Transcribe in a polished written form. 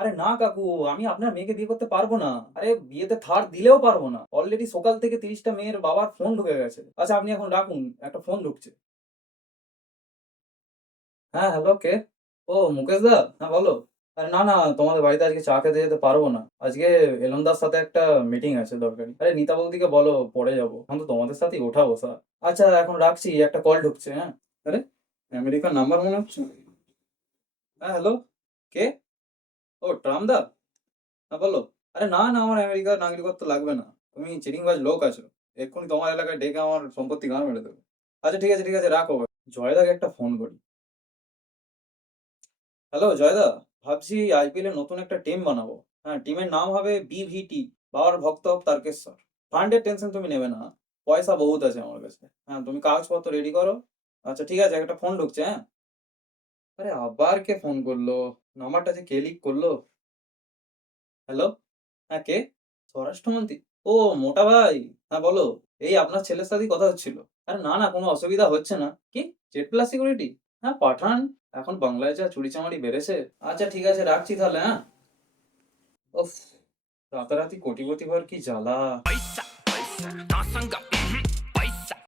আরে না কাকু, আমি আপনার মেয়েকে বিয়ে করতে পারবো না। আরে বিয়েতে ধার দিলেও পারবো না। অলরেডি সকাল থেকে ৩০ টা মেয়ের বাবার ফোন ঢুকে গেছে। আচ্ছা আপনি এখন রাখুন, একটা ফোন ঢুকছে। হ্যাঁ, হ্যালো কে? ও মুকেশ দা? হ্যাঁ বলো। আরে না, না তোমাদের বাড়িতে আজকে চা খেতে যেতে পারবো না। আজকে এলন দার সাথে একটা মিটিং আছে দরকারি। আরে নিতা বৌদিকে বলো পরে যাবো। এখন তো তোমাদের সাথেই ওঠা বসা। আচ্ছা এখন রাখছি, একটা কল ঢুকছে, হ্যাঁ? আরে আমেরিকার নাম্বার মনে হচ্ছে। হ্যাঁ হ্যালো, কে? ও ট্রাম দা? হ্যাঁ বলো। আরে না, না আমার আমেরিকার নাগরিকত্ব লাগবে না। তুমি চিটিংবাজ লোক আছো। এক্ষুনি তোমার এলাকায় ডেকে আমার সম্পত্তি গাঁড় মেরে দেবে। আচ্ছা ঠিক আছে, ঠিক আছে রাখো। জয়দাকে একটা ফোন করি। হ্যালো জয়দা, ভাবছি আইপিএল এর নতুন একটা টিম বানাবো। হ্যাঁ, টিমের নাম হবে বিভিটি, বাবার ভক্ত অফ তারকেশ্বর। ফান্ডের টেনশন তুমি নেবে না, পয়সা বহুত আছে আমার কাছে। হ্যাঁ তুমি কাগজপত্র রেডি করো। আচ্ছা ঠিক আছে, একটা ফোন ঢুকছে, হ্যাঁ। আরে আবার কে ফোন করলো? নাম্বারটা যে কে লিক করলো? হ্যালো, হ্যাঁ কে? স্বরাষ্ট্রমন্ত্রী? ও মোটা ভাই, হ্যাঁ বলো। এই আপনার ছেলের সাথেই কথা হচ্ছিল। আরে না, না কোনো অসুবিধা হচ্ছে না। কি? Z plus security? হ্যাঁ পাঠান। এখন বাংলায় যা চুরিচামারি বেড়েছে। আচ্ছা ঠিক আছে রাখছি তাহলে, হ্যাঁ। উফ! রাতারাতি কোটিপতি হওয়ার কি জ্বালা!